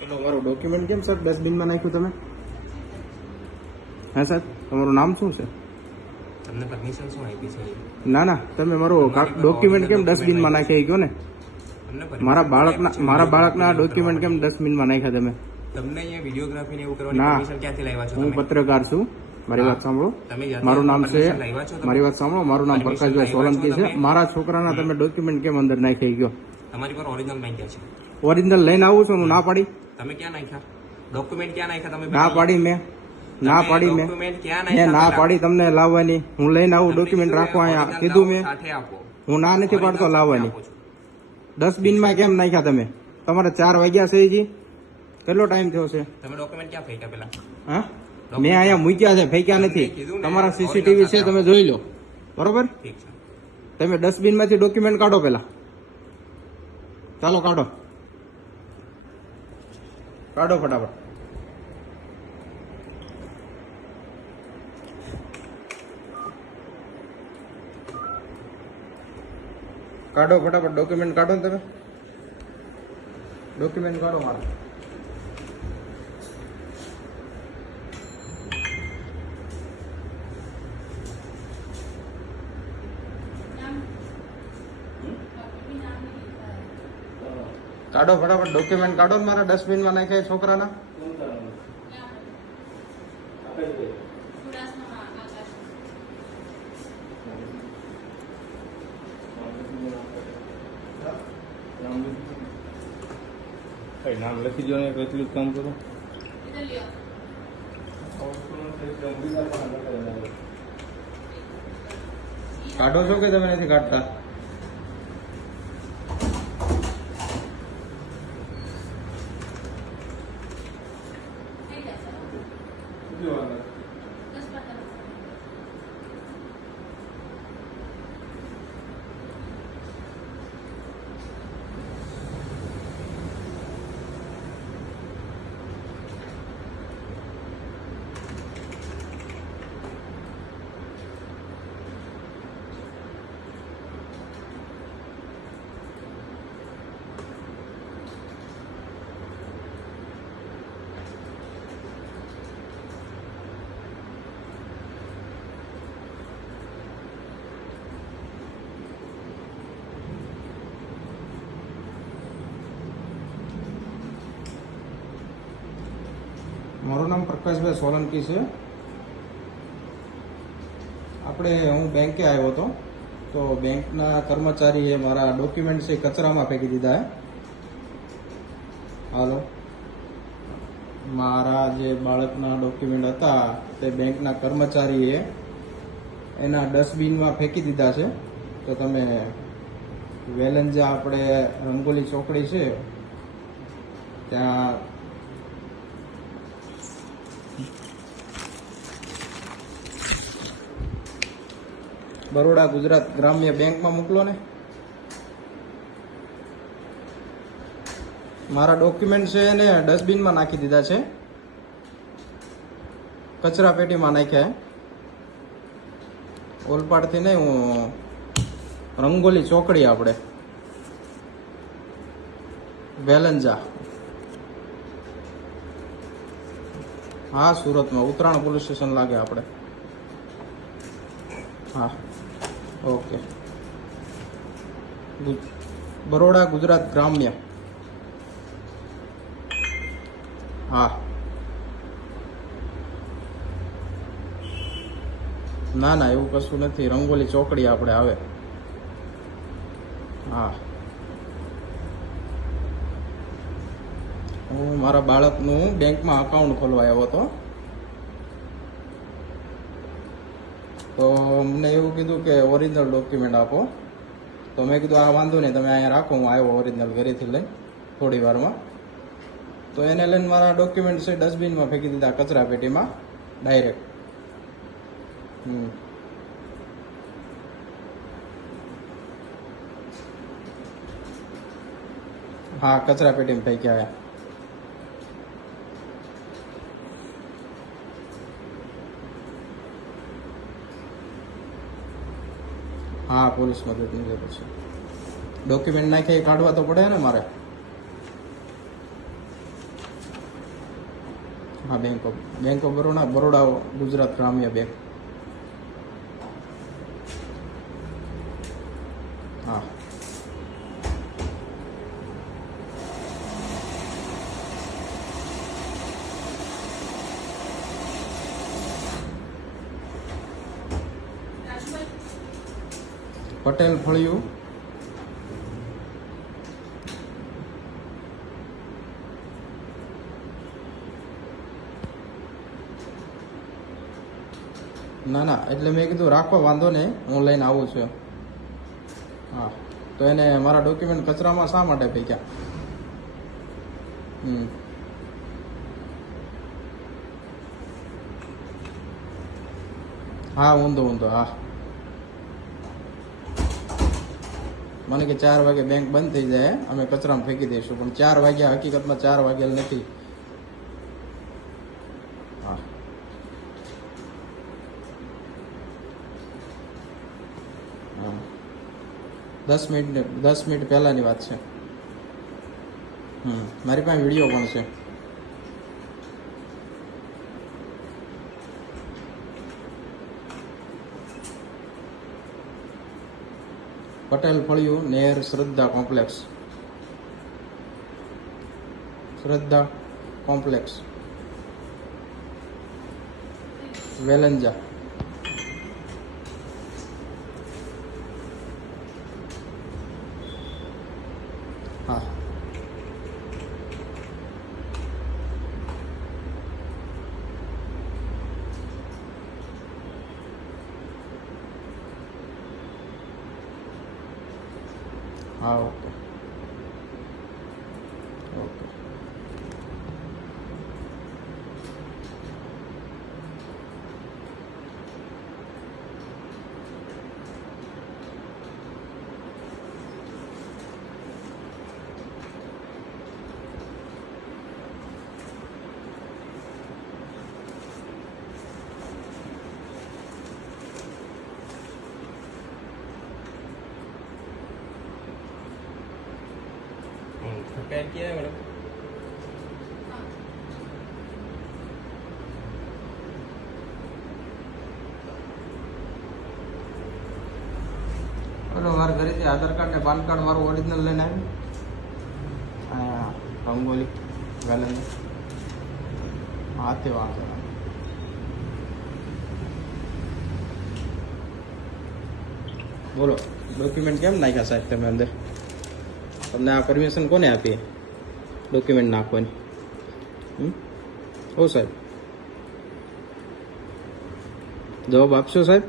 પેલો મારો ડોક્યુમેન્ટ કેમ સર ડસ્ટબિનમાં નાખ્યું તમે? હા સર, તમારું નામ શું છે? તમને પરમિશન શું આપી છે? ના ના, તમે મારો ડોક્યુમેન્ટ કેમ ડસ્ટબિનમાં નાખ્યા એ કહો ને. મારા બાળકના ડોક્યુમેન્ટ કેમ ડસ્ટબિનમાં નાખ્યા તમે? તમને અહીંયા વિડીયોગ્રાફી ને એવું કરવાની ના, પરમિશન ક્યાંથી લાવ્યા છો હું તમે? પત્રકાર છું. મારી વાત સાંભળો. તમે જ્યાંથી મારું નામ છે, permission લાવ્યા છો તમે? મારી વાત સાંભળો, મારું નામ Permission પ્રકાશભાઈ લાવ્યા છો સોલંકી છે. તમે? મારા છોકરાના તમે ડોક્યુમેન્ટ કેમ અંદર નાખી ગયો? તમારી પર ઓરિજિનલ માંગ્યા છે. ઓરિજિનલ લઈને આવું છું, હું ના પાડી? તમે ક્યાં નાખ્યા? ડોક્યુમેન્ટ ક્યાં નાખ્યા તમે? ના પાડી મેં, ના પાડી મેં. ડોક્યુમેન્ટ ક્યાં મેં નાખ્યા? ના પાડી તમને લાવવાની. હું લઈને આવું ડોક્યુમેન્ટ રાખવા અહીંયા કીધું મેં. સાથે આપો. હું ના નથી પાડતો લાવવાની. આપો છો. ડસ્ટબિનમાં કેમ નાખ્યા તમે? તમારે 4 વાગ્યા છે હજી? કેટલો ટાઈમ થયો છે? તમે ડોક્યુમેન્ટ ક્યાં ફેંક્યા પેલા? હા, મેં અહીંયા મૂક્યા છે, ફેંક્યા નથી. તમારા સીસીટીવી છે, તમે જોઈ લો. બરોબર? ઠીક છે. તમે ડસ્ટબિનમાંથી ડોક્યુમેન્ટ કાઢો પેલા. ચાલો કાઢો, કાઢો ફટાફટ. કાઢો ફટાફટ, ડોક્યુમેન્ટ કાઢો ને તમે. ડોક્યુમેન્ટ કાઢો મારા. કાઢો ફટાફટ, ડોક્યુમેન્ટ કાઢો ને મારા ડસ્ટબિનમાં નાખ્યા છોકરાના. નામ લખી દો ને, એટલું જ કામ કરો. કાઢો છો કે તમે નથી કાઢતા? મારું નામ પ્રકાશભાઈ સોલંકી છે. હું બેંકે આવ્યો હતો, તો બેંકના કર્મચારીએ મારા ડોક્યુમેન્ટ છે કચરામાં ફેંકી દીધા. હાલો, મારા જે બાળકના ડોક્યુમેન્ટ હતા તે બેંકના કર્મચારીએ એના ડસ્ટબિનમાં ફેંકી દીધા છે. તો તમે વેલંજા આપણે રંગોલી ચોકડી છે ત્યાં બરોડા ગુજરાત ગ્રામ્ય બેંકમાં મોકલો ને. મારા ડોક્યુમેન્ટ છે એને ડસ્ટબિનમાં નાખી દીધા છે, કચરા પેટીમાં નાખ્યા. ઓલપાડથી નહીં, હું રંગોલી ચોકડી આપણે વેલંજા. હા, સુરતમાં ઉત્તરાયણ પોલીસ સ્ટેશન લાગે આપણે. હા, ઓકે. બરોડા ગુજરાત ગ્રામ્ય. હા, ના ના એવું કશું નથી, રંગોલી ચોકડી આપણે આવે. હા, હું મારા બાળકનું બેંકમાં અકાઉન્ટ ખોલવા આવ્યો હતો, તો મને એવું કીધું કે ઓરિજિનલ ડોક્યુમેન્ટ આપો. તો મેં કીધું આ વાંધો નહીં, તમે અહીંયા રાખો, હું આવ્યો ઓરિજિનલ ઘરેથી લઈને થોડી વારમાં. તો એને લઈને મારા ડોક્યુમેન્ટ છે ડસ્ટબિનમાં ફેંકી દીધા, કચરા પેટીમાં ડાયરેક્ટ. હા, કચરા પેટીમાં ફેંક્યા. હા, પોલીસ મદદની જરૂર છે. ડોક્યુમેન્ટ નાખે કાઢવા તો પડે ને મારે. હા બેંક ઓફ બરોડા ગુજરાત ગ્રામ્ય બેંક. હા પટેલ ફળિયું ના એટલે મેં કીધું રાખો વાંધો નહીં, હું લઈને આવું છું. હા તો એને મારા ડોક્યુમેન્ટ કચરામાં શા માટે ફેંક્યા? હા ઊંધો હા. મને કે 4 વાગે બેંક બંધ થઈ જાય, અમે કચરામાં ફેંકી દઈશું, પણ 4 વાગ્યા હકીકતમાં 4 વાગેલ નથી. હા 10 મિનિટ પહેલાની વાત છે. મારી પાસે વિડીયો પણ છે. પટેલ ફળિયું નેર શ્રદ્ધા કોમ્પ્લેક્સ વેલંજા. હા હા ઓકે. पैन किया है मैडम? બોલો, મારા ઘરેથી આધાર કાર્ડ ને પાન કાર્ડ મારું ઓરિજિનલ લઈને આવ્યું. રંગોલી વેલન હાથે વાંચે. બોલો, ડોક્યુમેન્ટ કેમ નાખ્યા સાહેબ તમે અંદર? તમને આ પરમિશન કોને આપી ડોક્યુમેન્ટ નાખવાની? ઓ સાહેબ જવાબ આપશો સાહેબ?